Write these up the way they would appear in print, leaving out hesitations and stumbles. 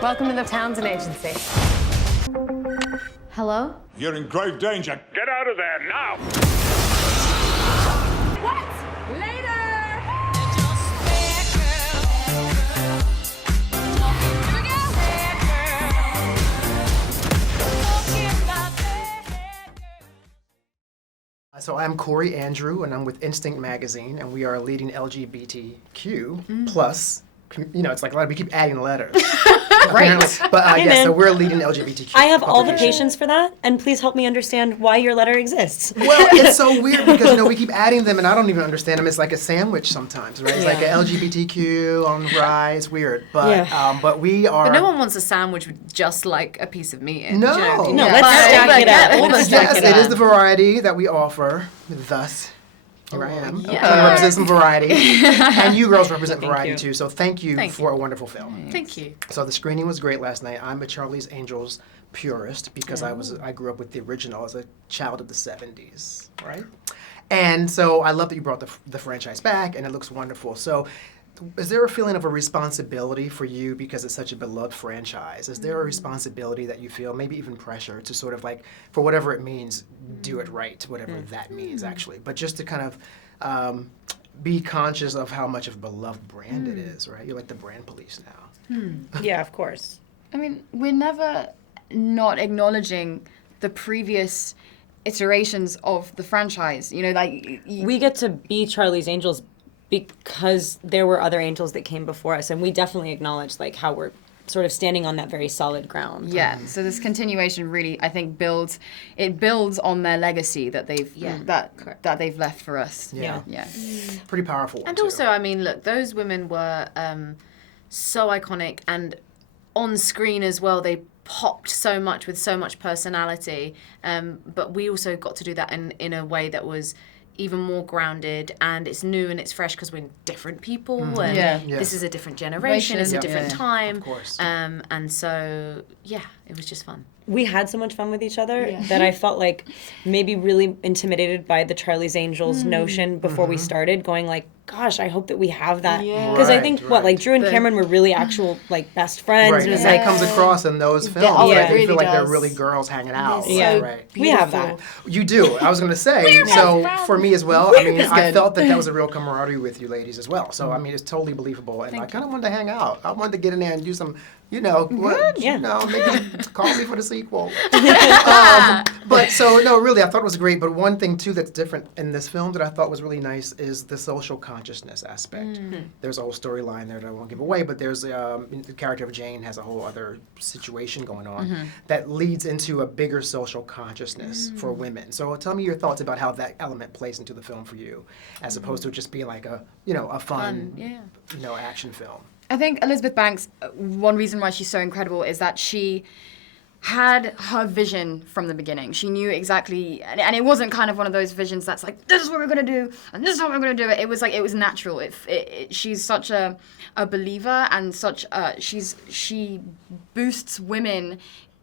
Welcome to the Townsend Agency. Hello? You're in grave danger. Get out of there now! What? Later! So I'm Corey Andrew, and I'm with Instinct Magazine, and we are leading LGBTQ plus. You know, it's like a lot. We keep adding letters. Great. But Hey, yeah, man. so we're leading LGBTQ. I have all the publication. patience for that, and please help me understand why your letter exists. Well, it's so weird because we keep adding them, and I don't even understand them. It's like a sandwich sometimes, right? It's like Yeah. a LGBTQ on the rise. It's weird, but Yeah. but we are. But no one wants a sandwich with just like a piece of meat in. No. Do you know what I mean? No, let's stack it up. Let's stack Yes, it it is up. the variety that we offer. Thus, here I am. yeah. Trying to represent some variety, and you girls represent Thank variety you. too. So thank you Thank for you. a wonderful film. Thank you. So the screening was great last night. I'm a Charlie's Angels purist because I grew up with the original as a child of the '70s, right? And so I love that you brought the franchise back, and it looks wonderful. So, is there a feeling of a responsibility for you because it's such a beloved franchise? Is there a responsibility that you feel, maybe even pressure, to sort of like, for whatever it means, do it right, whatever that means actually, but just to kind of be conscious of how much of a beloved brand it is, right? You're like the brand police now. Yeah, of course. I mean, we're never not acknowledging the previous iterations of the franchise. You know, like We get to be Charlie's Angels because there were other angels that came before us, and we definitely acknowledge like how we're sort of standing on that very solid ground. yeah. So this continuation really, I think, builds on their legacy that they've that they've left for us. Yeah. Yeah. Pretty powerful one, And too. also, I mean, look, those women were so iconic, and on screen as well, they popped so much with so much personality. But we also got to do that in a way that was even more grounded, and it's new and it's fresh because we're different people, and Yeah. this is a different generation, it's a Yeah. different Yeah. time. Of course. And so, yeah, it was just fun. We had so much fun with each other that I felt like maybe really intimidated by the Charlie's Angels notion before we started, going like, gosh, I hope that we have that. Because I think, Right, like, Drew and Cameron were really actual, like, best friends. Right, It was and like, that comes across in those films. oh, Right? it They really feel like they're does. really girls hanging out. Yeah. Right. we have that. You do. I was going to say, so for me as well, I mean, I felt that was a real camaraderie with you ladies as well. So, I mean, it's totally believable. And I kind of wanted to hang out. I wanted to get in there and do some, maybe call me for the sequel. But so, no, really, I thought it was great. But one thing, too, that's different in this film that I thought was really nice is the social consciousness aspect. There's a whole storyline there that I won't give away, but there's the character of Jane has a whole other situation going on that leads into a bigger social consciousness for women. So tell me your thoughts about how that element plays into the film for you, as opposed to just being like a fun, action film. I think Elizabeth Banks, one reason why she's so incredible is that she had her vision from the beginning. She knew exactly, and it wasn't kind of one of those visions that's like, this is what we're going to do, and this is how we're going to do it. It was like, it was natural. She's such a believer, and she boosts women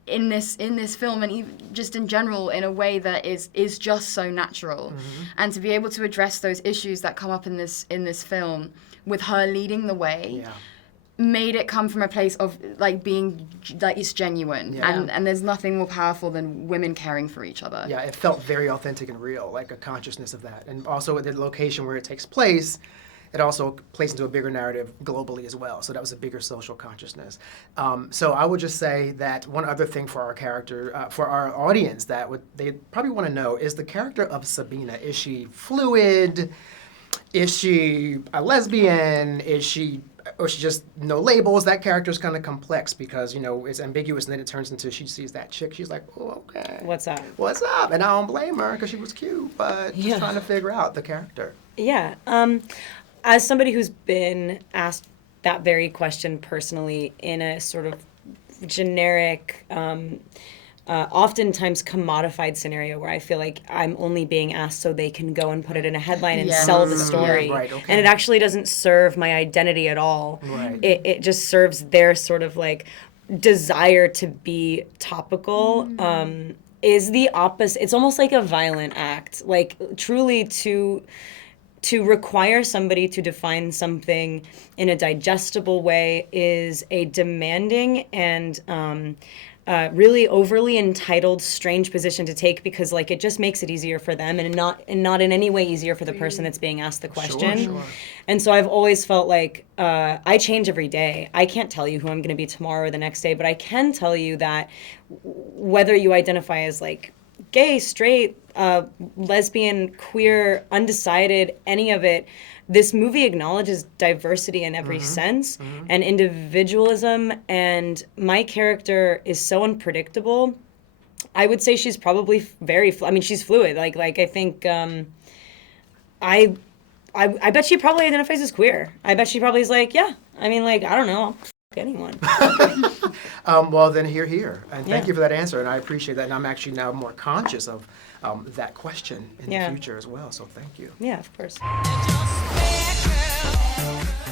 in this film, and even just in general, in a way that is just so natural. And to be able to address those issues that come up in this film with her leading the way, made it come from a place of like being like it's genuine, and there's nothing more powerful than women caring for each other. Yeah, it felt very authentic and real, like a consciousness of that. And also the location where it takes place, it also plays into a bigger narrative globally as well. So that was a bigger social consciousness. So I would just say that one other thing for our character, for our audience, that they probably want to know is the character of Sabina. Is she fluid? Is she a lesbian? Or she just no labels? That character's kind of complex because, it's ambiguous, and then it turns into she sees that chick. She's like, oh, okay. What's up? What's up? And I don't blame her because she was cute, but just trying to figure out the character. Yeah. As somebody who's been asked that very question personally in a sort of generic, oftentimes commodified scenario where I feel like I'm only being asked so they can go and put it in a headline and sell the story. Right, okay. And it actually doesn't serve my identity at all. Right. It just serves their sort of like desire to be topical. Is the opposite. It's almost like a violent act. Like truly to to require somebody to define something in a digestible way is a demanding and really overly entitled, strange position to take, because like it just makes it easier for them and not in any way easier for the person that's being asked the question. Sure. And so I've always felt like I change every day. I can't tell you who I'm going to be tomorrow or the next day, but I can tell you that whether you identify as like gay, straight, lesbian, queer, undecided, any of it, this movie acknowledges diversity in every sense and individualism, and my character is so unpredictable. I would say she's probably she's fluid. Like I think I bet she probably identifies as queer. I bet she probably is like, yeah, I mean, like, I don't know, I'll f*** anyone. Well, then here. And thank Yeah. you for that answer. And I appreciate that. And I'm actually now more conscious of that question in Yeah. the future as well. So thank you. Yeah, of course. Just